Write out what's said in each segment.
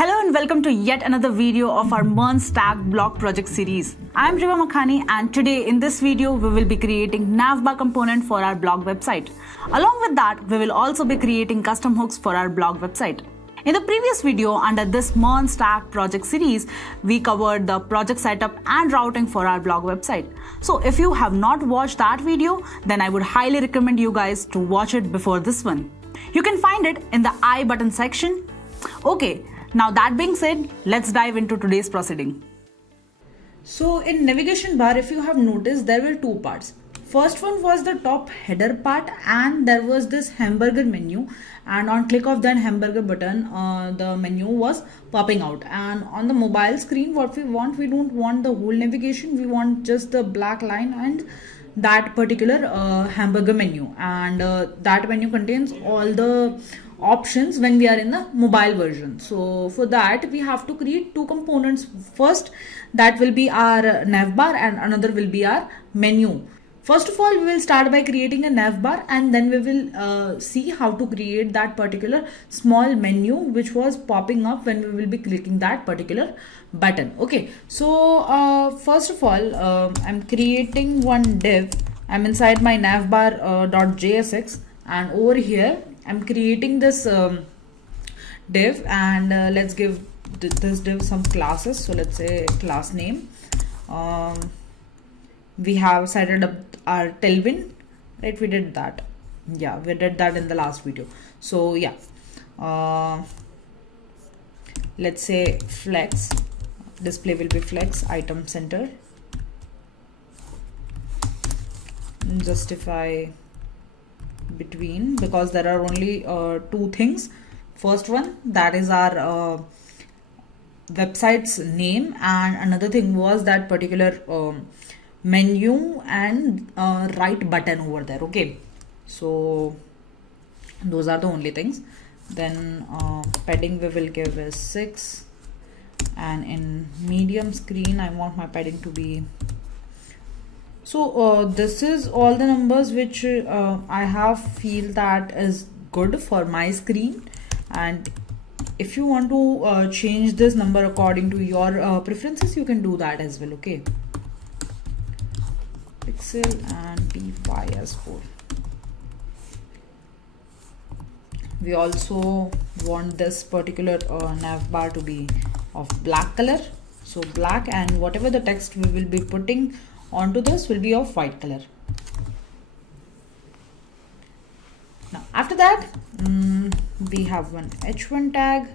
Hello and welcome to yet another video of our MERN blog project series. I'm Riva Makhani and today in this video we will be creating Navbar component for our blog website. Along with that, we will also be creating custom hooks for our blog website. In the previous video under this MERN project series, we covered the project setup and routing for our blog website. So if you have not watched that video, then I would highly recommend you guys to watch it before this one. You can find it in the I button section. Okay. Now that being said, let's dive into today's proceeding. So in navigation bar, if you have noticed, there were two parts. First one was the top header part and there was this Hamburger menu, and on click of that Hamburger button, the menu was popping out. And on the mobile screen, what we don't want the whole navigation, we want just the black line and that particular Hamburger menu, and that menu contains all the options when we are in the mobile version. So for that we have to create two components. First, that will be our navbar and another will be our menu. First of all, we will start by creating a navbar and then we will see how to create that particular small menu which was popping up when we will be clicking that particular button. Okay, so first of all, I'm creating one div. I'm inside my navbar.jsx and over here I'm creating this div, and let's give this div some classes. So let's say class name. We have set up our tailwind, right? We did that. Yeah, we did that in the last video. So yeah, let's say flex. Display will be flex item center. Justify between, because there are only two things. First one, that is our website's name, and another thing was that particular menu and right button over there. Okay, so those are the only things. Then padding we will give is 6, and in medium screen I want my padding to be. So this is all the numbers which I have feel that is good for my screen, and if you want to change this number according to your preferences, you can do that as well. Okay, pixel and p4. We also want this particular navbar to be of black color, so black, and whatever the text we will be putting onto this will be of white color. Now after that, we have one h1 tag.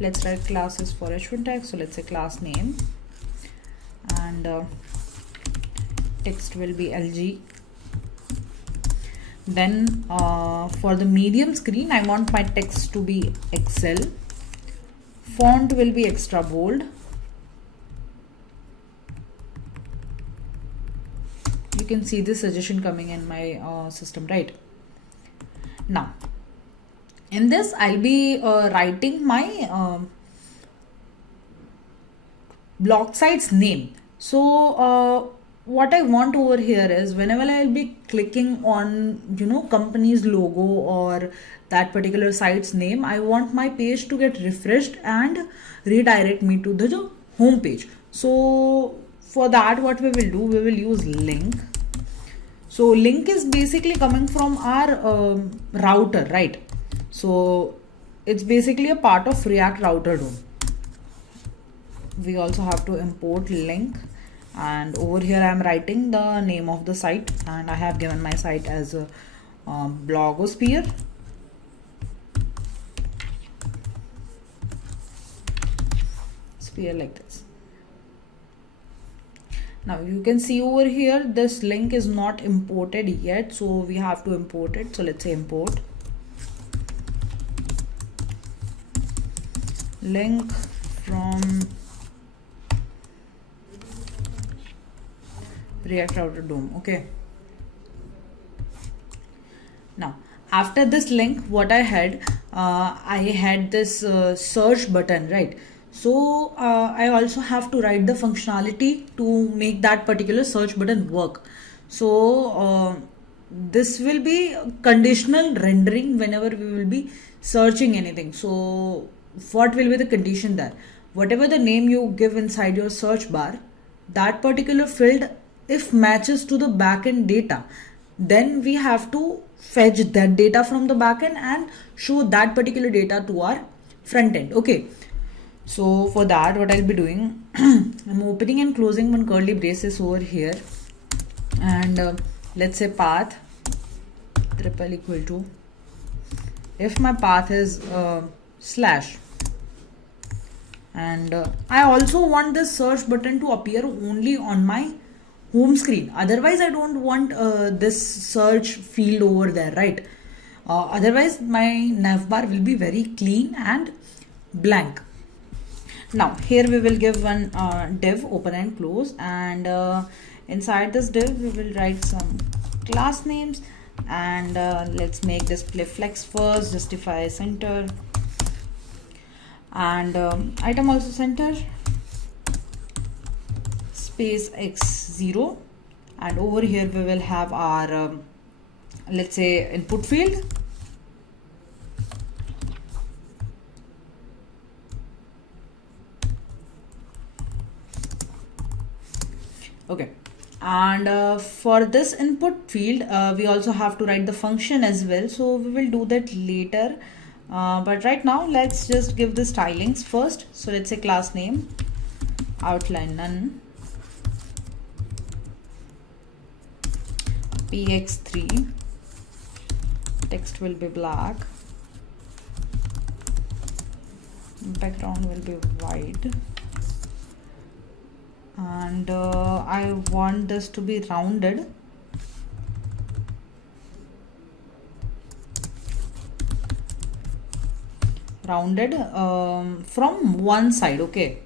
Let's write classes for h1 tag. So let's say class name, and text will be LG. Then for the medium screen, I want my text to be Excel. Font will be extra bold. You can see this suggestion coming in my system, right? Now in this I'll be writing my blog site's name. So what I want over here is, whenever I'll be clicking on company's logo or that particular site's name, I want my page to get refreshed and redirect me to the home page. So for that, what we will do, we will use link. So link is basically coming from our router, right? So it's basically a part of React router DOM. We also have to import link, and over here I am writing the name of the site, and I have given my site as a blogosphere. Sphere like this. Now you can see over here this link is not imported yet, so we have to import it. So let's say import link from React router DOM. Okay, now after this link, what I had this search button, right? So I also have to write the functionality to make that particular search button work. So this will be conditional rendering whenever we will be searching anything. So what will be the condition there? Whatever the name you give inside your search bar, that particular field, if matches to the backend data, then we have to fetch that data from the backend and show that particular data to our front end. Okay, so for that, what I'll be doing, I'm opening and closing one curly braces over here, and let's say path triple equal to, if my path is slash, and I also want this search button to appear only on my home screen. Otherwise, I don't want this search field over there, right? Otherwise, my navbar will be very clean and blank. Now, here we will give one div, open and close, and inside this div, we will write some class names, and let's make display flex first, justify center, and item also center, space x0, and over here we will have our let's say input field, okay. And for this input field, we also have to write the function as well, so we will do that later. But right now, let's just give the stylings first. So let's say class name, outline none, px3, text will be black, background will be white, and I want this to be rounded. From one side, okay.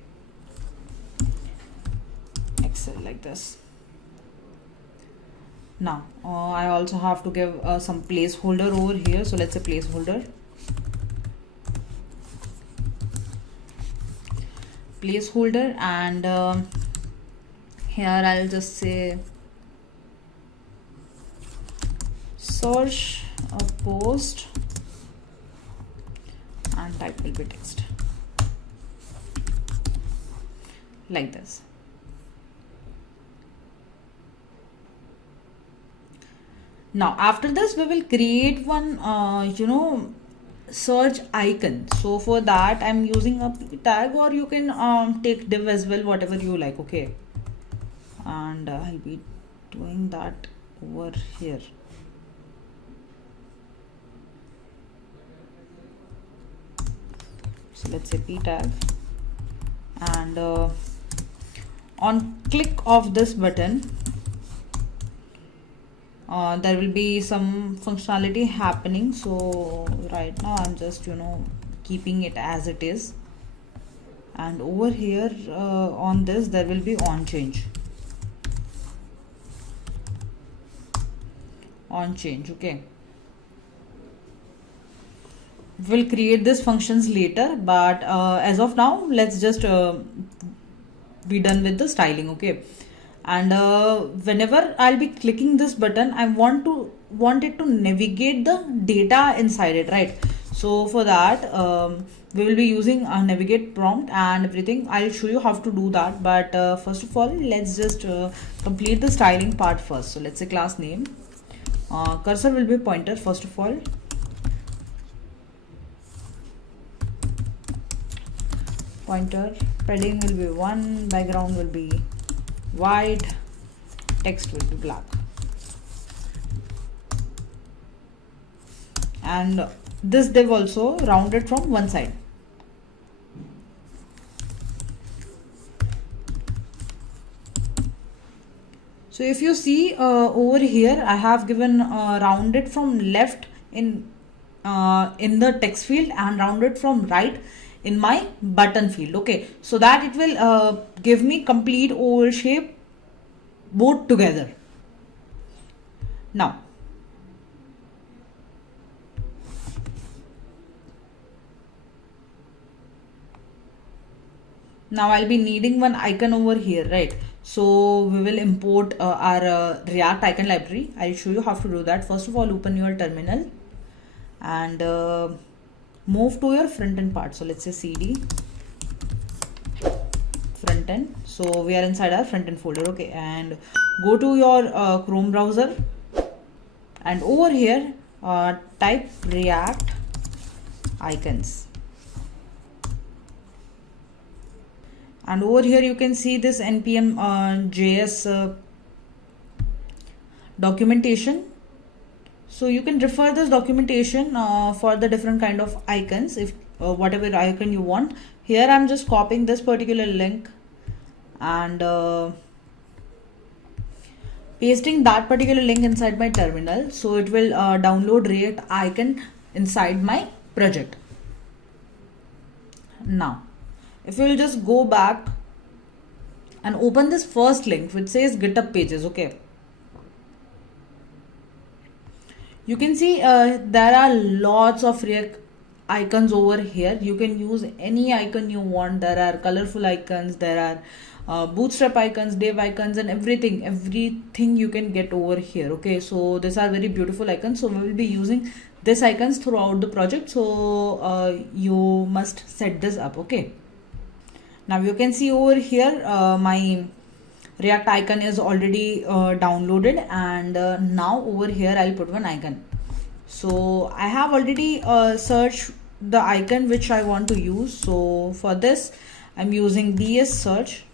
Excel like this. Now I also have to give some placeholder over here, so let's say placeholder, and here I'll just say search a post, and type will be text like this. Now after this, we will create one search icon. So for that, I'm using a tag, or you can take div as well, whatever you like, okay. And I'll be doing that over here. So let's say p tag, and on click of this button, there will be some functionality happening. So right now I'm just keeping it as it is, and over here on this there will be on change, okay. We'll create these functions later, but as of now, let's just be done with the styling, okay. And whenever I'll be clicking this button, I want it to navigate the data inside it, right? So for that, we will be using a navigate prompt and everything. I'll show you how to do that, but first of all, let's just complete the styling part first. So let's say class name, cursor will be pointer first of all, pointer, padding will be 1, background will be white, text will be black, and this div also rounded from one side. So if you see over here, I have given rounded from left in the text field and rounded from right in my button field, okay, so that it will give me complete oval shape both together. Now I'll be needing one icon over here, right? So we will import our React icon library. I'll show you how to do that. First of all, open your terminal and move to your front end part. So let's say cd front end. So we are inside our front end folder. Okay, and go to your Chrome browser, and over here type react icons, and over here you can see this npm js documentation. So you can refer this documentation for the different kind of icons, if whatever icon you want. Here I'm just copying this particular link and pasting that particular link inside my terminal, so it will download React icon inside my project. Now if you will just go back and open this first link which says GitHub pages, okay, you can see there are lots of React icons over here. You can use any icon you want. There are colorful icons, there are bootstrap icons, div icons, and everything you can get over here. Okay, so these are very beautiful icons, so we will be using these icons throughout the project. So you must set this up. Okay, now you can see over here my React icon is already downloaded, and now over here I'll put one icon. So I have already searched the icon which I want to use. So for this I'm using ds search.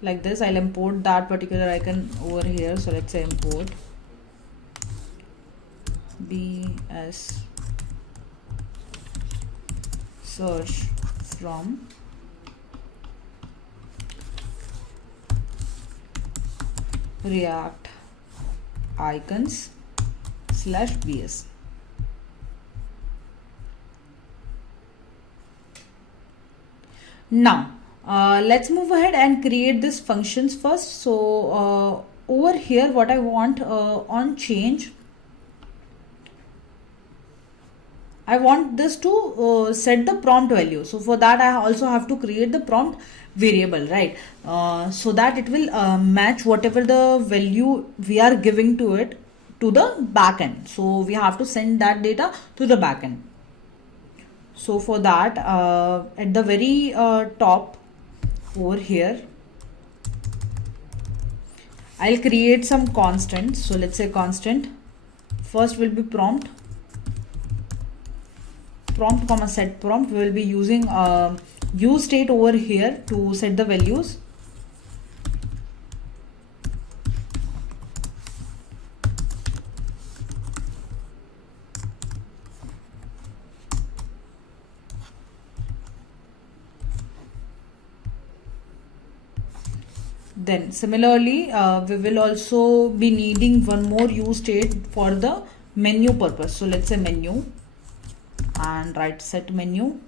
Like this, I'll import that particular icon over here. So let's say import bs search from react icons /bs. Now let's move ahead and create these functions first. So over here what I want on change, I want this to set the prompt value. So for that I also have to create the prompt variable, right? So that it will match whatever the value we are giving to it to the backend. So we have to send that data to the backend. So for that at the very top over here I'll create some constants. So let's say constant first will be prompt comma set prompt. We will be using use state over here to set the values. Then similarly we will also be needing one more use state for the menu purpose. So let's say menu and write set menu.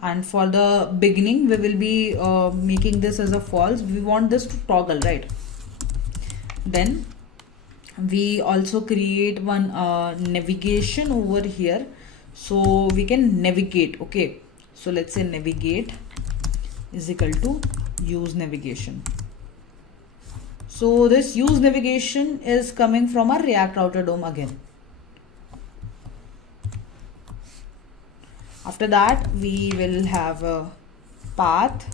And for the beginning we will be making this as a false. We want this to toggle, right? Then we also create one navigation over here, so we can navigate. Okay, so let's say navigate is equal to use navigation. So this use navigation is coming from our React Router DOM again. After that we will have a path,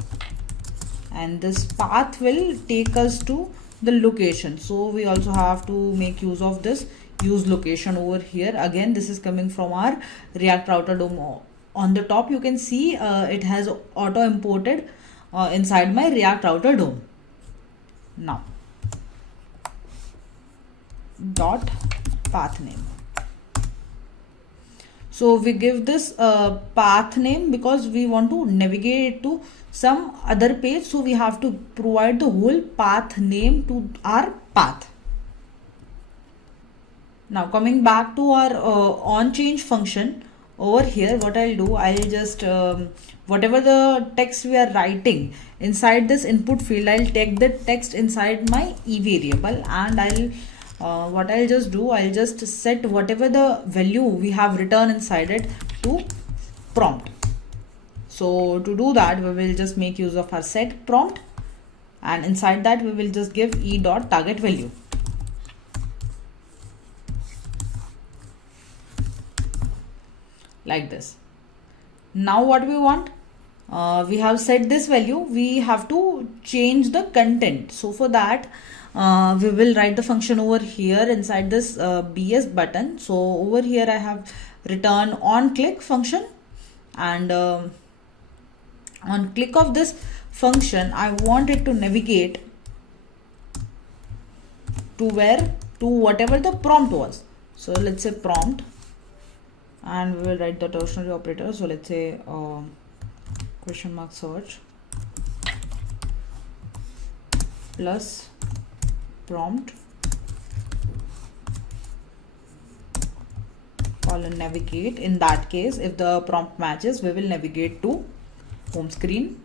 and this path will take us to the location. So we also have to make use of this use location over here. Again, this is coming from our React Router DOM. On the top you can see it has auto imported inside my React Router DOM. Now dot path name. So we give this path name because we want to navigate to some other page, so we have to provide the whole path name to our path. Now coming back to our on change function over here, what I'll do, I'll just whatever the text we are writing inside this input field, I'll take the text inside my e variable, and what I'll just do, I'll just set whatever the value we have written inside it to prompt. So to do that, we will just make use of our set prompt, and inside that we will just give e.target value. Like this. Now what we want, we have set this value, we have to change the content. So for that, we will write the function over here inside this BS button. So over here I have return on click function, and on click of this function I want it to navigate to where, to whatever the prompt was. So let's say prompt, and we will write the tertiary operator. So let's say question mark search plus prompt colon navigate. In that case, if the prompt matches, we will navigate to home screen.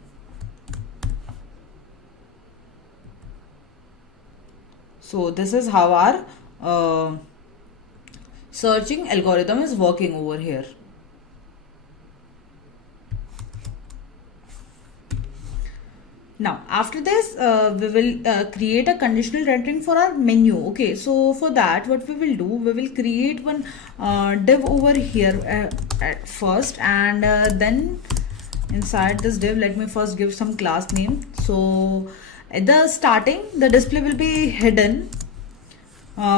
So this is how our searching algorithm is working over here. Now after this, we will create a conditional rendering for our menu. Okay, so for that what we will do, we will create one div over here at first, and then inside this div, let me first give some class name. So at the starting, the display will be hidden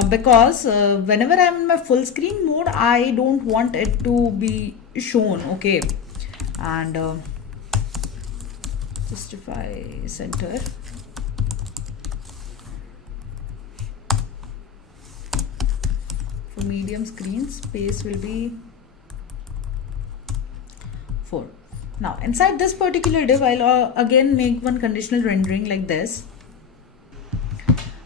because whenever I am in my full screen mode, I don't want it to be shown. Okay, and justify center. For medium screen, space will be 4. Now inside this particular div, I'll again make one conditional rendering like this.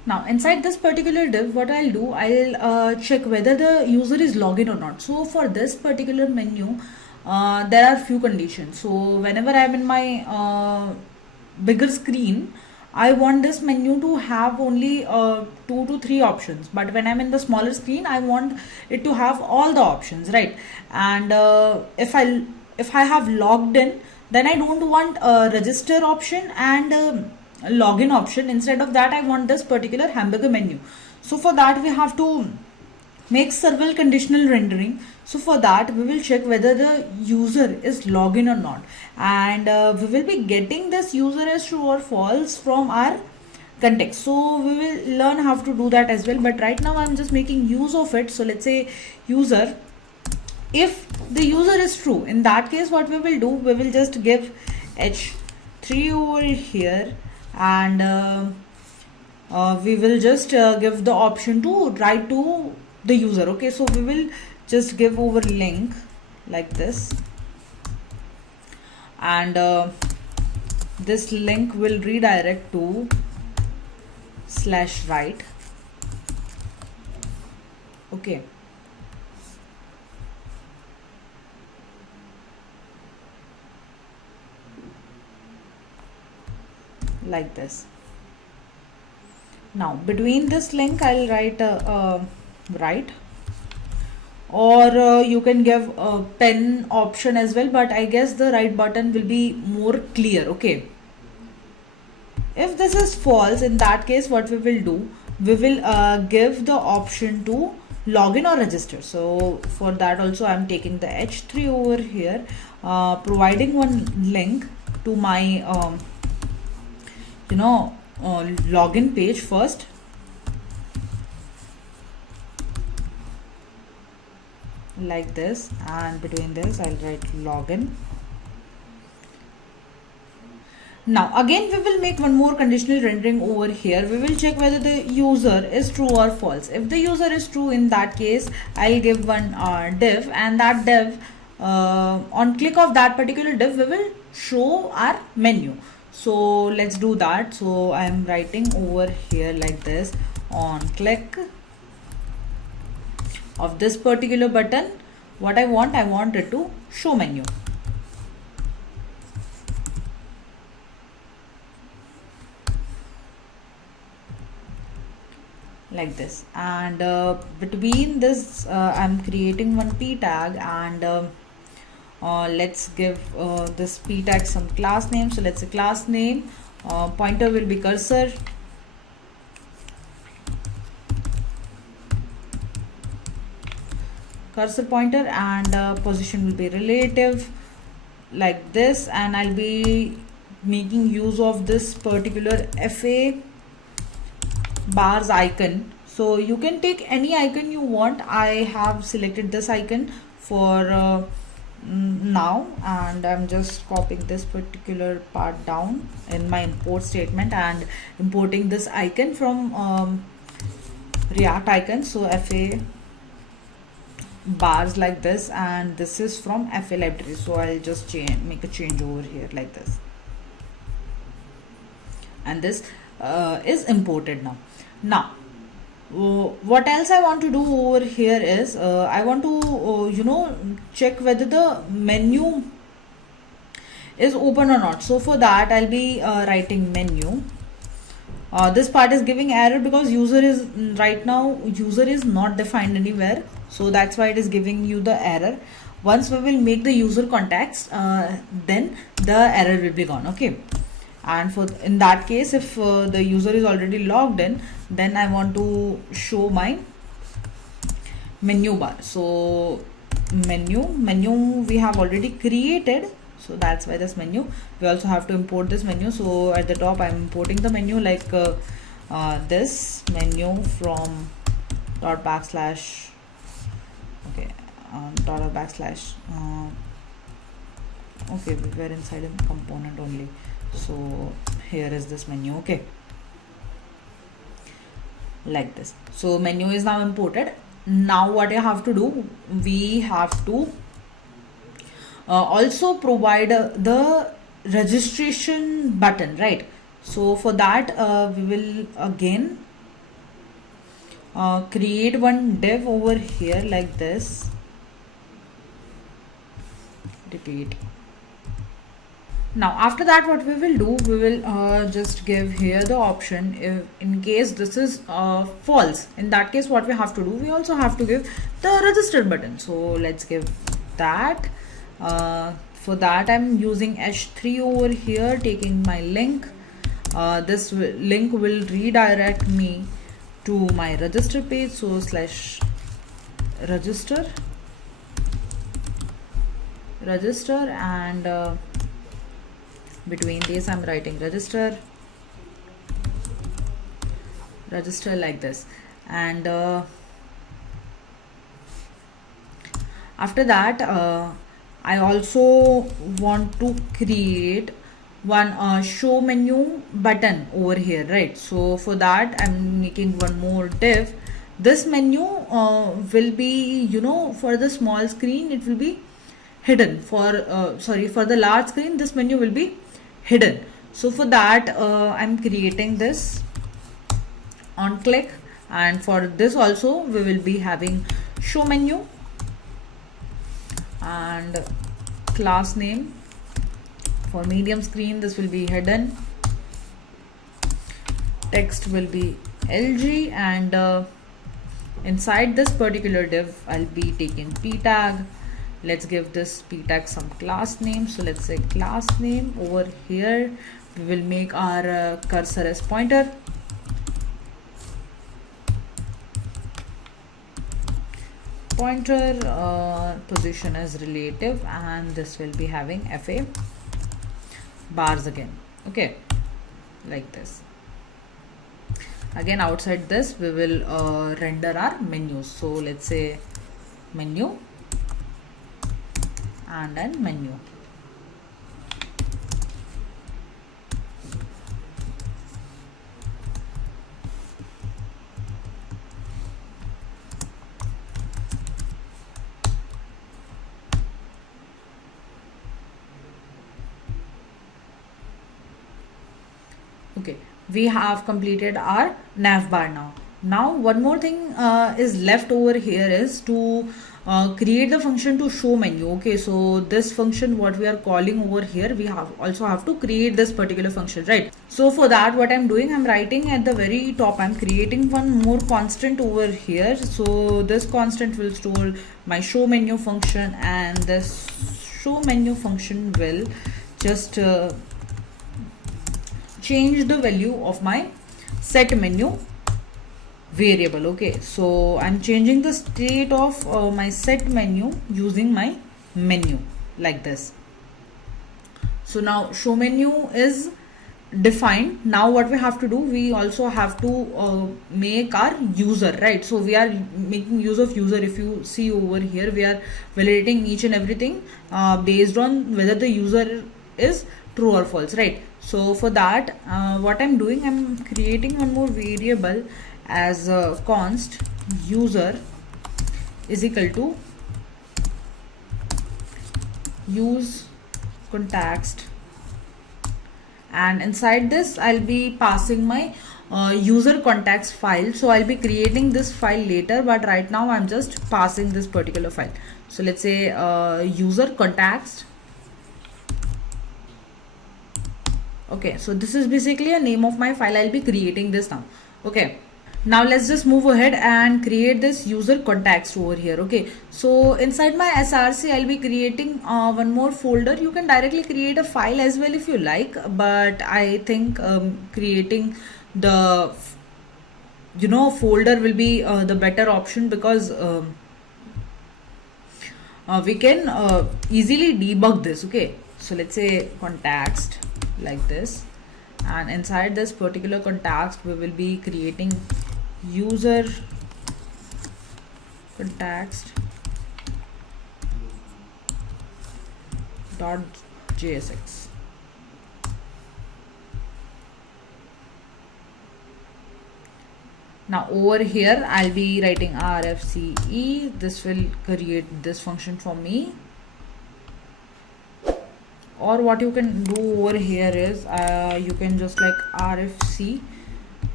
Now inside this particular div, what I'll do, I'll check whether the user is logged in or not. So for this particular menu, there are few conditions. So whenever I'm in my bigger screen, I want this menu to have only 2 to 3 options, but when I'm in the smaller screen, I want it to have all the options, right? And if I have logged in, then I don't want a register option and login option. Instead of that, I want this particular hamburger menu. So for that, we have to make several conditional rendering. So for that, we will check whether the user is logged in or not, and we will be getting this user as true or false from our context. So we will learn how to do that as well, but right now I'm just making use of it. So let's say user, if the user is true, in that case what we will do, we will just give h3 over here, and we will just give the option to write to the user. Okay, so we will just give over link like this, and this link will redirect to /write. Okay, like this. Now between this link, I'll write write, or you can give a pen option as well, but I guess the right button will be more clear. Okay, if this is false, in that case what we will do, we will give the option to login or register. So for that also I'm taking the h3 over here, providing one link to my login page first, like this, and between this I'll write login. Now again we will make one more conditional rendering over here. We will check whether the user is true or false. If the user is true, in that case I'll give one div, and that div, on click of that particular div, we will show our menu. So let's do that. So I am writing over here like this, on click of this particular button, what I want it to show menu. Like this, and between this I'm creating one p tag, and Let's give this p tag some class name. So let's say class name, pointer will be cursor, pointer, and position will be relative, like this. And I'll be making use of this particular FA bars icon. So you can take any icon you want. I have selected this icon for now, and I'm just copying this particular part down in my import statement and importing this icon from React icon. So FA bars like this, and this is from FA library. So I'll just make a change over here like this, and this is imported now. What else I want to do over here is I want to check whether the menu is open or not. So for that I'll be writing menu. This part is giving error because user is not defined anywhere, so that's why it is giving you the error. Once we will make the user context, then the error will be gone. Okay. And in that case, if the user is already logged in, then I want to show my menu bar. So menu we have already created, so that's why this menu. We also have to import this menu. So at the top I'm importing the menu, like this menu from dot backslash, okay, dollar backslash, okay, we were inside a component only. So here is this menu, okay, like this. So menu is now imported. Now what you have to do, we have to also provide the registration button, right? So for that we will again create one div over here like this, repeat. Now after that, what we will do, we will just give here the option, if in case this is false. In that case, what we have to do, we also have to give the register button. So let's give that. For that I'm using h3 over here, taking my link. This link will redirect me to my register page. So slash register, and between these I'm writing register like this. And after that I also want to create one show menu button over here, right? So for that I'm making one more div. This menu will be, for the small screen it will be hidden. For the large screen this menu will be hidden. So for that I'm creating this on click, and for this also we will be having show menu, and class name for medium screen this will be hidden, text will be LG, and inside this particular div I'll be taking p tag. Let's give this p tag some class name. So let's say class name. Over here we will make our cursor as pointer, position as relative, and this will be having FA bars again, okay, like this. Again outside this we will render our menus. So let's say menu and then menu. Okay, we have completed our navbar now. Now one more thing is left over here is to create the function to show menu. Okay, so this function what we are calling over here, we also have to create this particular function, right? So for that what I'm doing, I'm writing at the very top, I'm creating one more constant over here. So this constant will store my show menu function, and this show menu function will just change the value of my set menu variable. Okay, so I'm changing the state of my set menu using my menu like this. So now show menu is defined. Now what we have to do, we also have to make our user, right? So we are making use of user. If you see over here, we are validating each and everything based on whether the user is true or false, right? So for that, what I'm doing, I'm creating one more variable as const user is equal to use context, and inside this I'll be passing my user context file. So I'll be creating this file later, but right now I'm just passing this particular file. So let's say user context. Okay, so this is basically a name of my file. I'll be creating this now. Okay, now let's just move ahead and create this user context over here. Okay, so inside my src I'll be creating one more folder. You can directly create a file as well if you like, but I think creating the folder will be the better option, because we can easily debug this. Okay, so let's say context like this, and inside this particular context we will be creating user context dot jsx. Now over here I'll be writing rfce. This will create this function for me. Or what you can do over here is you can just like rfc,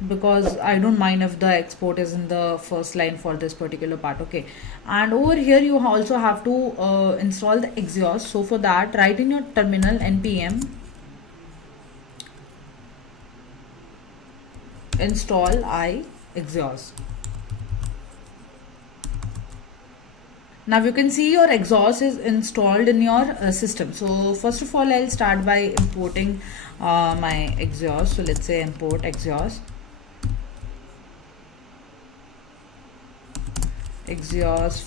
because I don't mind if the export is in the first line for this particular part. Okay, and over here you also have to install the exhaust. So for that, write in your terminal npm install I exhaust. Now you can see your exhaust is installed in your system. So first of all, I'll start by importing my exhaust. So let's say import exhaust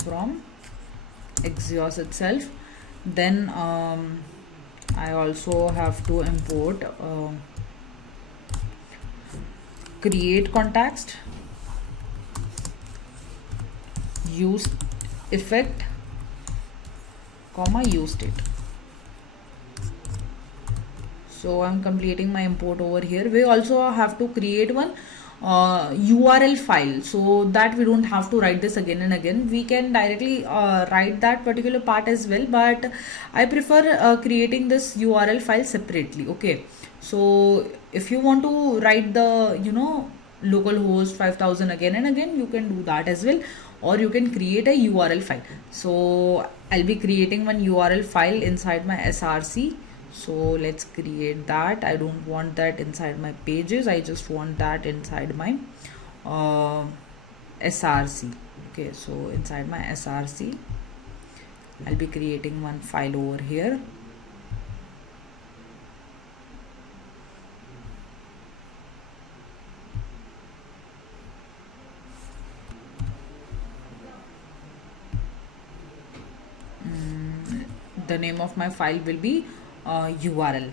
from exhaust itself. Then I also have to import create context, use effect, use state. So I'm completing my import over here. We also have to create one URL file, so that we don't have to write this again and again. We can directly write that particular part as well, but I prefer creating this URL file separately. Okay, so if you want to write the localhost 5000 again and again, you can do that as well, or you can create a URL file. So I'll be creating one URL file inside my src. So let's create that. I don't want that inside my pages, I just want that inside my src. Okay, so inside my src I'll be creating one file over here. The name of my file will be URL.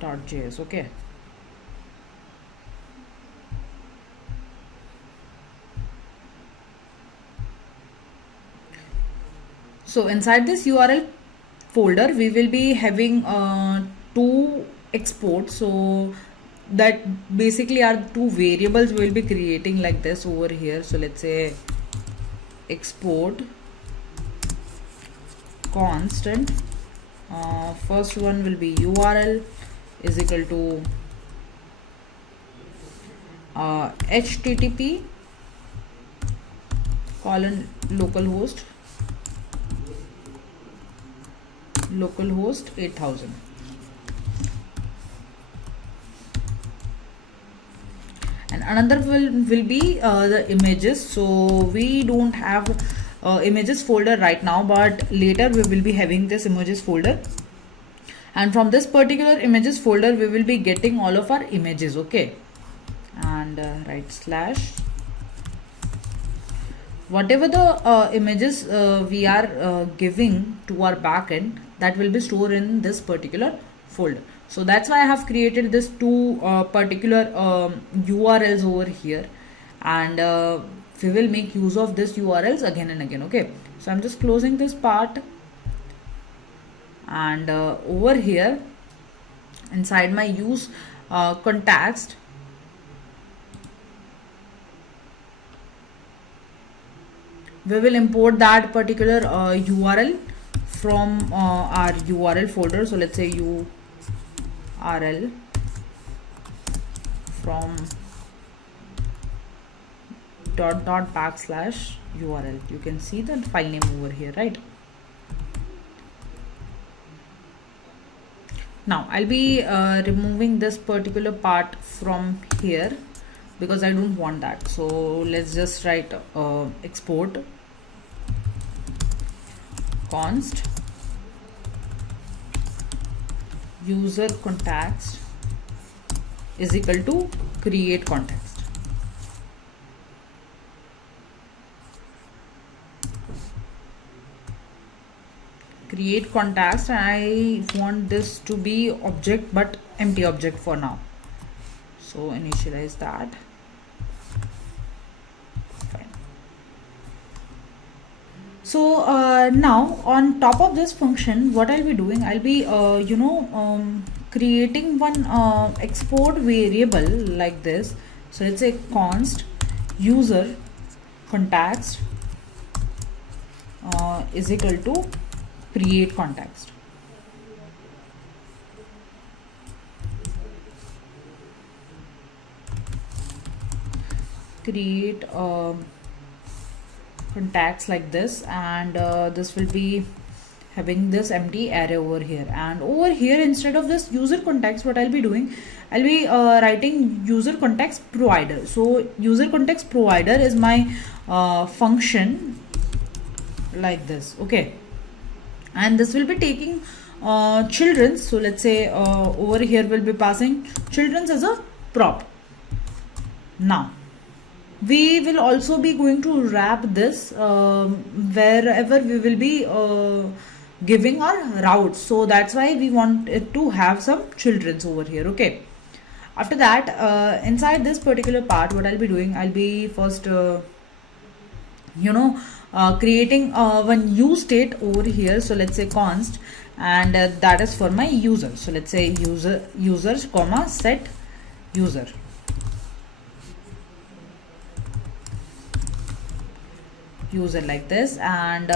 .js. Okay, so inside this URL folder we will be having two exports. So that basically are two variables we'll be creating like this over here. So let's say export constant, first one will be URL is equal to http colon localhost 8000. another will be the images. So we don't have images folder right now, but later we will be having this images folder, and from this particular images folder we will be getting all of our images. Okay, and right slash whatever the images we are giving to our backend, that will be stored in this particular folder. So that's why I have created this two particular URLs over here, and we will make use of this URLs again and again. Okay, so I'm just closing this part, and over here inside my use context, we will import that particular URL from our URL folder. So let's say URL from dot backslash URL. You can see the file name over here, right? Now I'll be removing this particular part from here because I don't want that. So let's just write export const user context is equal to create context. Create context, and I want this to be object but empty object for now. So initialize that. Fine. So now on top of this function, what I'll be doing, I'll be creating one export variable like this. So let's say const user context is equal to create context. Create contacts like this, and this will be having this empty array over here. And over here, instead of this user context, what I'll be doing, I'll be writing user context provider. So user context provider is my function like this. Okay, and this will be taking children. So let's say over here we'll be passing children's as a prop. Now we will also be going to wrap this wherever we will be giving our routes. So that's why we want it to have some children's over here. Okay, after that inside this particular part, what I'll be doing, I'll be first creating one use state over here. So let's say const, and that is for my user. So let's say users comma set user. User like this, and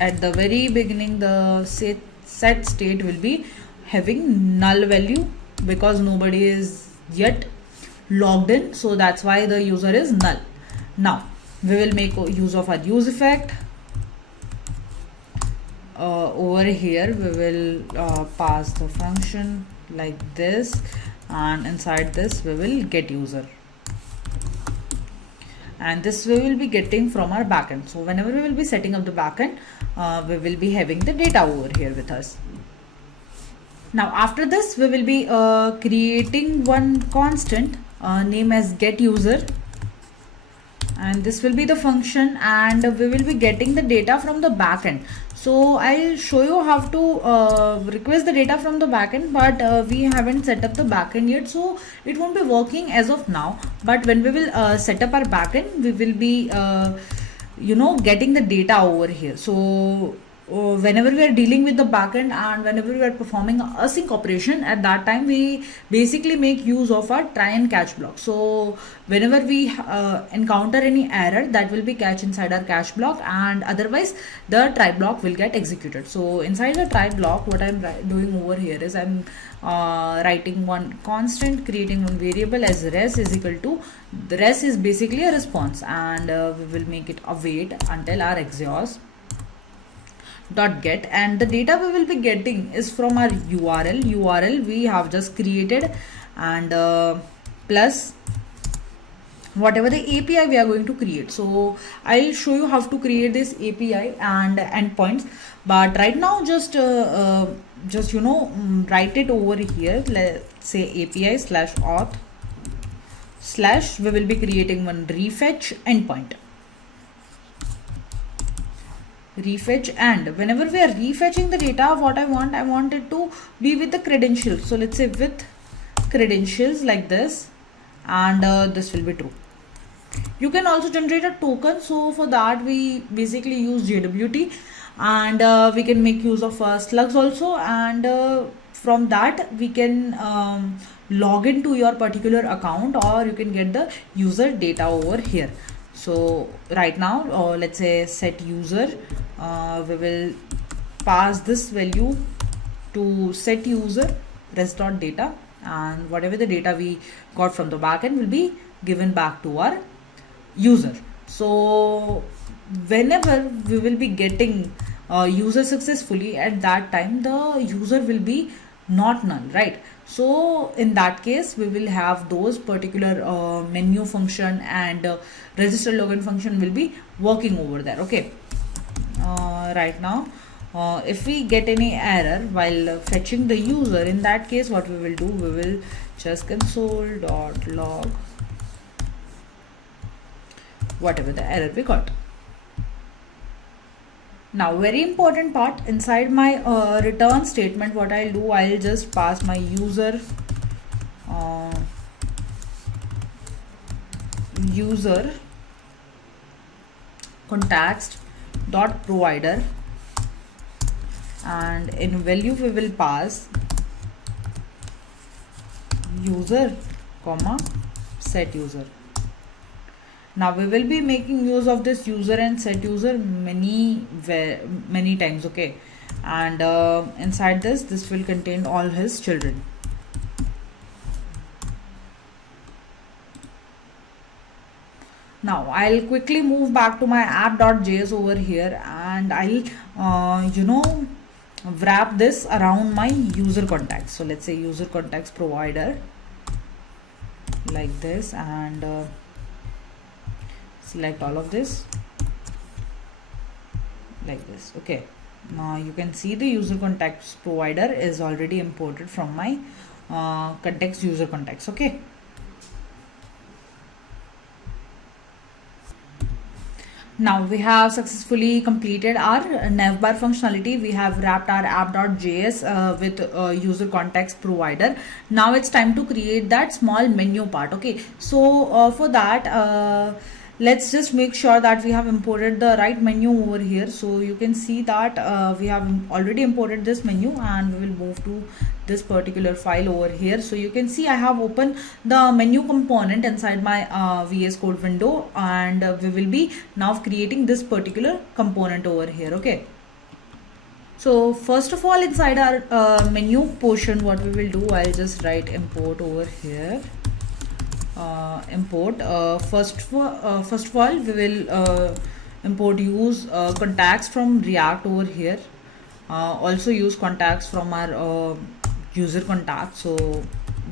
at the very beginning the set state will be having null value because nobody is yet logged in, so that's why the user is null. Now we will make use of our use effect. Over here we will pass the function like this, and inside this we will get user, and this we will be getting from our backend. So whenever we will be setting up the backend, we will be having the data over here with us. Now after this we will be creating one constant name as get user, and this will be the function, and we will be getting the data from the backend. So I'll show you how to request the data from the backend, but we haven't set up the backend yet, so it won't be working as of now. But when we will set up our backend, we will be getting the data over here. So whenever we are dealing with the backend and whenever we are performing async operation, at that time we basically make use of our try and catch block. So whenever we encounter any error, that will be catch inside our catch block, and otherwise the try block will get executed. So inside the try block, what I'm doing over here is I'm writing one constant, creating one variable as res is equal to, the res is basically a response, and we will make it await until our exhaust dot get, and the data we will be getting is from our URL we have just created, and plus whatever the API we are going to create. So I'll show you how to create this API and endpoints, but right now just write it over here. Let's say API slash auth slash, we will be creating one refetch endpoint. Refetch, and whenever we are refetching the data, what I want it to be with the credentials. So let's say with credentials like this, and this will be true. You can also generate a token. So for that we basically use JWT, and we can make use of slugs also, and from that we can log into your particular account, or you can get the user data over here. So right now let's say set user, we will pass this value to set user rest.data, and whatever the data we got from the backend will be given back to our user. So whenever we will be getting user successfully, at that time the user will be not null, right? So in that case we will have those particular menu function and register login function will be working over there. Okay, right now if we get any error while fetching the user, in that case what we will do, we will just console.log whatever the error we got. Now very important part, inside my return statement, what I'll do, I'll just pass my user user context dot provider, and in value we will pass user comma set user. Now we will be making use of this user and set user many times. Okay, and inside this will contain all his children. Now I'll quickly move back to my app.js over here, and I'll wrap this around my user context. So let's say user context provider like this, and select all of this like this. Okay, now you can see the user context provider is already imported from my context user context. Okay, now we have successfully completed our navbar functionality. We have wrapped our app.js with user context provider. Now it's time to create that small menu part. Okay, so for that let's just make sure that we have imported the right menu over here. So you can see that we have already imported this menu, and we will move to this particular file over here. So you can see I have opened the menu component inside my VS Code window, and we will be now creating this particular component over here. Okay, so first of all, inside our menu portion, what we will do, I'll just write import over here. Import first of all we will import use contacts from React over here, also use contacts from our user contact, so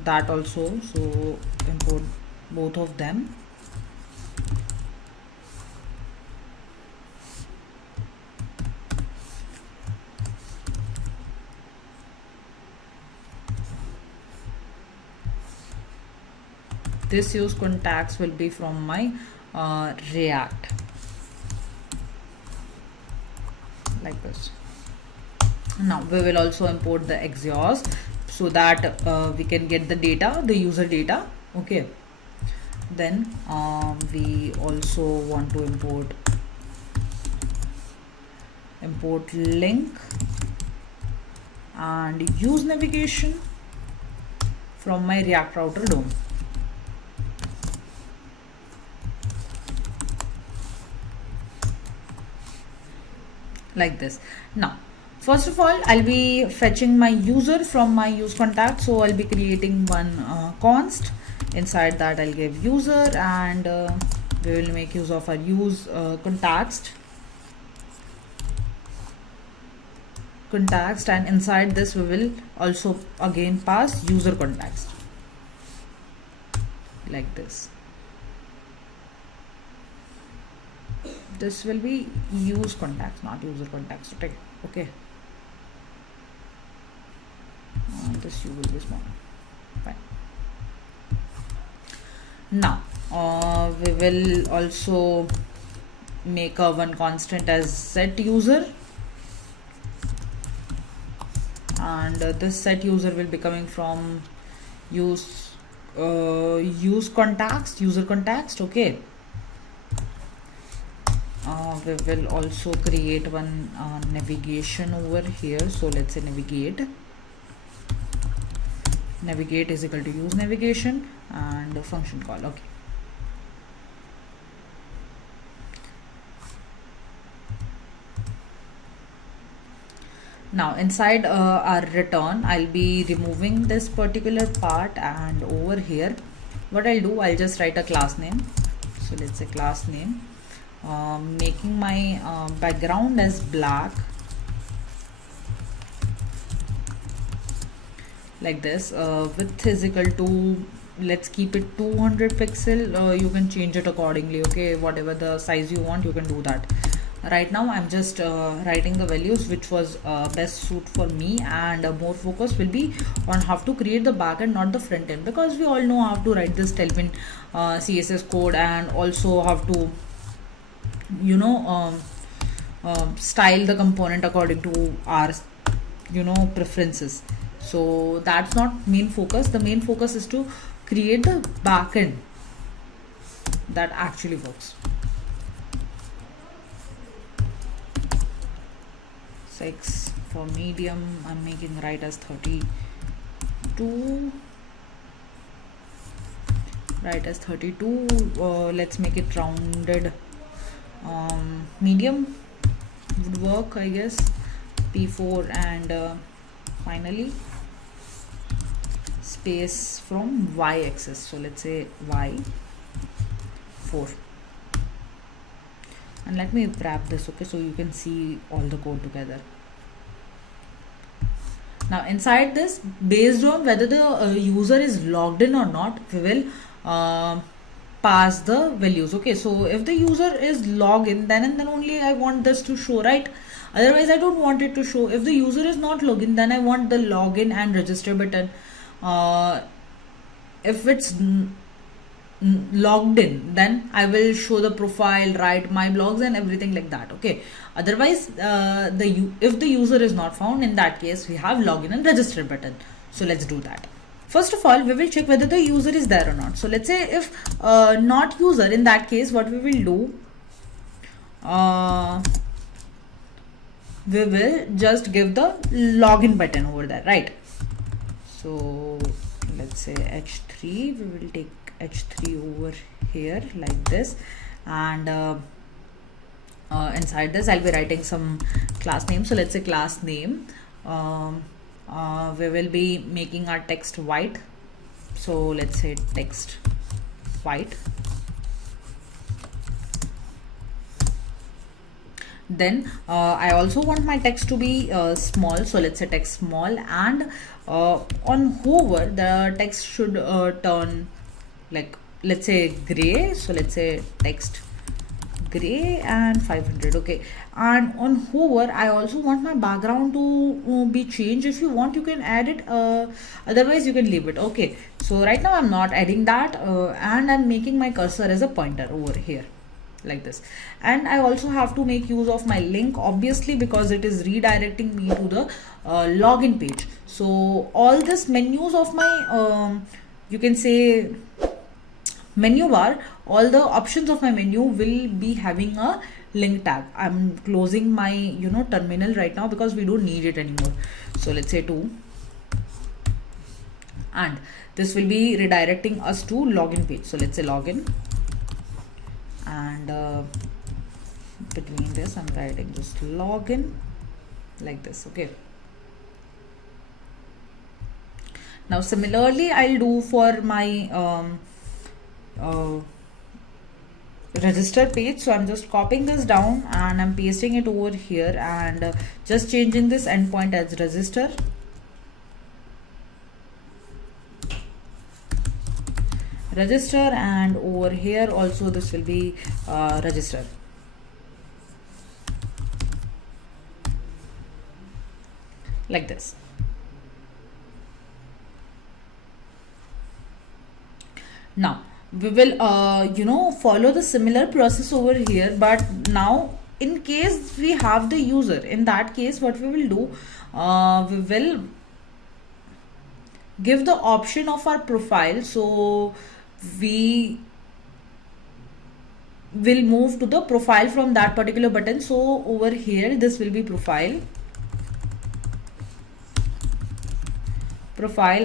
that also, so import both of them. This use contacts will be from my React like this. Now we will also import the exhaust so that we can get the data, the user data. Okay, then we also want to import link and use navigation from my React router DOM. Like this. Now first of all, I'll be fetching my user from my use contact, so I'll be creating one const. Inside that I'll give user, and we will make use of our use context, and inside this we will also again pass user context like this. this will be use contacts, not user contacts. Okay. This u will be small. Fine. Now we will also make a one constant as set user, and this set user will be coming from use contacts, user context. Okay. We will also create one navigation over here. So let's say navigate is equal to use navigation and a function call. Okay. Now inside our return, I'll be removing this particular part, and over here what I'll do, I'll just write a class name. So let's say class name, making my background as black, like this. Width is equal to, let's keep it 200 pixel. You can change it accordingly. Okay, whatever the size you want, you can do that. Right now I'm just writing the values which was best suit for me, and more focus will be on how to create the backend, not the front end, because we all know how to write this Tailwind CSS code, and also how to style the component according to our preferences. So that's not main focus. The main focus is to create the backend that actually works. 6 for medium, I'm making right as 32, let's make it rounded. Medium would work, I guess. P4, and finally space from y-axis, so let's say y4, and let me wrap this. Okay, so you can see all the code together. Now inside this, based on whether the user is logged in or not, we will pass the values. Okay, so if the user is logged in, then and then only I want this to show, right? Otherwise I don't want it to show. If the user is not logged in, then I want the login and register button. If it's logged in, then I will show the profile, write my blogs and everything like that. Okay, otherwise if the user is not found, in that case we have login and register button. So let's do that. First of all, we will check whether the user is there or not. So let's say if not user, in that case what we will do, we will just give the login button over there, right? So let's say h3, we will take h3 over here like this, and inside this I'll be writing some class name. So let's say class name, we will be making our text white, so let's say text white. Then I also want my text to be small, so let's say text small, and on hover the text should turn like, let's say gray, so let's say text gray and 500. Okay, and on hover I also want my background to be changed. If you want, you can add it, otherwise you can leave it. Okay, so right now I'm not adding that, and I'm making my cursor as a pointer over here like this. And I also have to make use of my link, obviously, because it is redirecting me to the login page. So all this menus of my you can say menu bar, all the options of my menu will be having a link tag. I'm closing my terminal right now because we don't need it anymore. So let's say 2, and this will be redirecting us to login page. So let's say login, and between this I'm writing just login like this. Okay, now similarly I'll do for my register page. So I'm just copying this down and I'm pasting it over here, and just changing this endpoint as register. And over here also this will be register. like this. Now we will follow the similar process over here, but now in case we have the user, in that case what we will do, we will give the option of our profile. So we will move to the profile from that particular button. So over here this will be profile,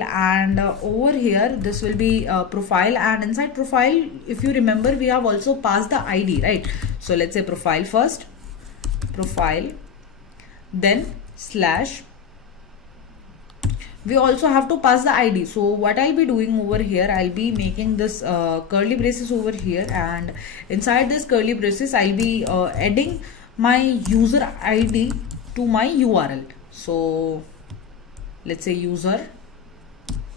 and over here this will be profile, and inside profile, if you remember, we have also passed the ID, right? So let's say profile first, profile, then slash. We also have to pass the ID. So what I'll be doing over here, I'll be making this curly braces over here, and inside this curly braces I'll be adding my user ID to my URL. So let's say user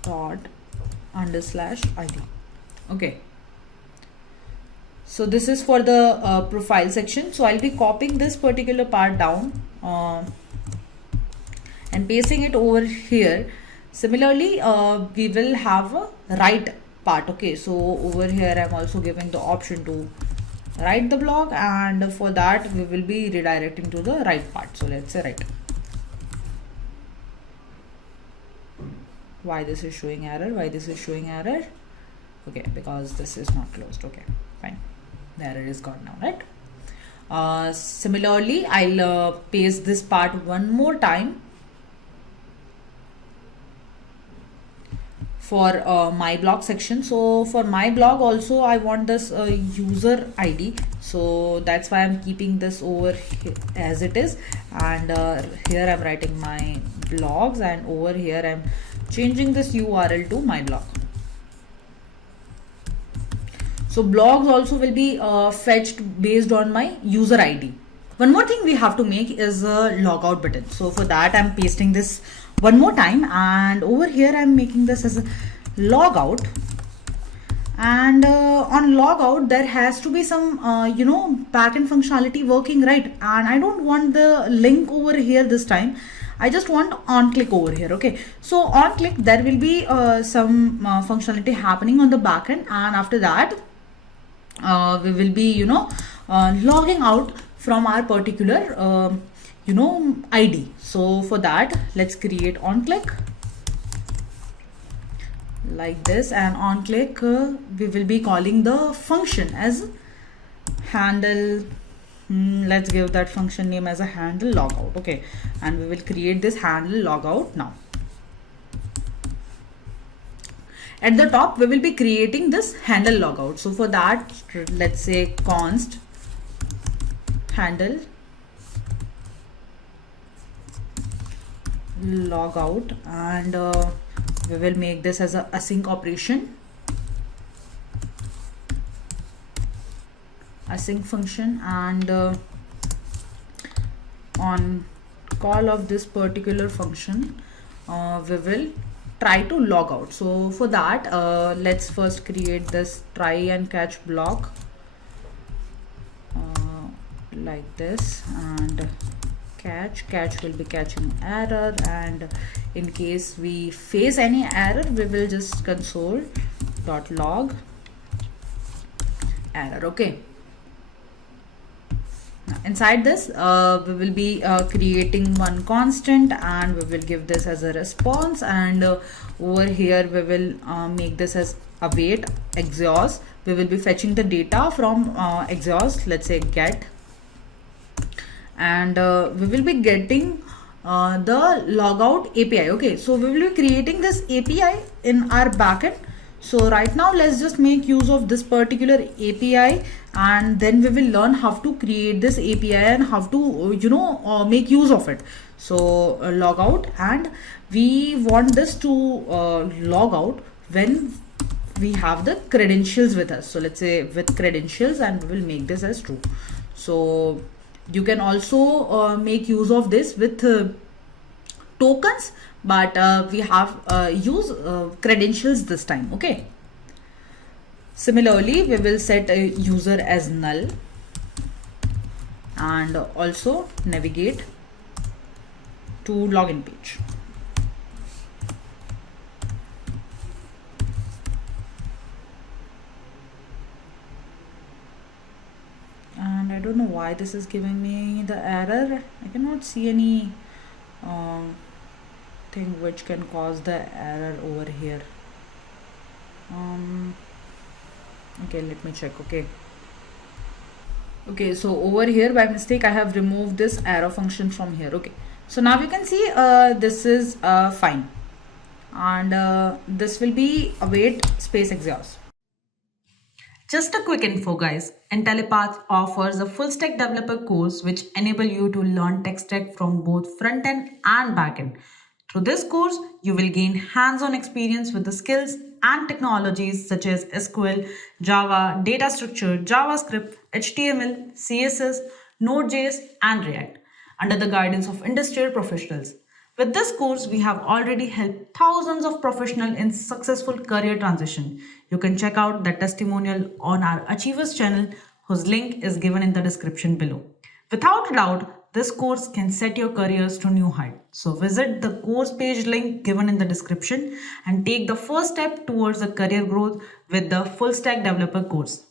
dot _ID. Okay, so this is for the profile section. So I'll be copying this particular part down and pasting it over here. Similarly, we will have a write part. Okay, so over here I'm also giving the option to write the blog, and for that we will be redirecting to the write part. So let's say write. Why this is showing error? Why this is showing error? Okay, because this is not closed. Okay, fine. The error is gone now, right? Similarly, I'll paste this part one more time for my blog section. So for my blog also I want this user ID, so that's why I'm keeping this over here as it is, and here I'm writing my blogs, and over here I'm changing this URL to my blog. So blogs also will be fetched based on my user ID. One more thing we have to make is a logout button. So for that I'm pasting this one more time, and over here I'm making this as a logout, and on logout there has to be some backend functionality working, right? And I don't want the link over here this time. I just want on click over here. Okay, so on click there will be some functionality happening on the backend, and after that we will be logging out from our particular ID. So for that let's create on click like this, and on click we will be calling the function as handle. Let's give that function name as a handle logout. Okay, and we will create this handle logout now. At the top we will be creating this handle logout. So for that let's say const handle logout, and we will make this as a async operation, async function, and on call of this particular function we will try to log out. So for that let's first create this try and catch block like this, and catch will be catching error, and in case we face any error we will just console.log error. Okay, now inside this we will be creating one constant, and we will give this as a response, and over here we will make this as await exhaust. We will be fetching the data from exhaust, let's say get, and we will be getting the logout API. Okay, so we will be creating this API in our backend. So right now let's just make use of this particular API, and then we will learn how to create this API and how to make use of it. So log out, and we want this to log out when we have the credentials with us. So let's say with credentials, and we will make this as true. So you can also make use of this with tokens, but we have use credentials this time. Okay, similarly we will set a user as null, and also navigate to login page. And I don't know why this is giving me the error. I cannot see any thing which can cause the error over here. Okay, let me check. Okay, so over here by mistake I have removed this arrow function from here. Okay, so now you can see this is fine, and this will be await space exhaust. Just a quick info, guys. Intellipaat offers a full stack developer course which enable you to learn tech stack from both front end and back end. Through this course, you will gain hands-on experience with the skills and technologies such as SQL, Java, data structure, JavaScript, HTML, CSS, Node.js, and React under the guidance of industrial professionals. With this course, we have already helped thousands of professionals in successful career transition. You can check out the testimonial on our Achievers channel, whose link is given in the description below. Without a doubt, this course can set your careers to new heights. So visit the course page link given in the description and take the first step towards the career growth with the full stack developer course.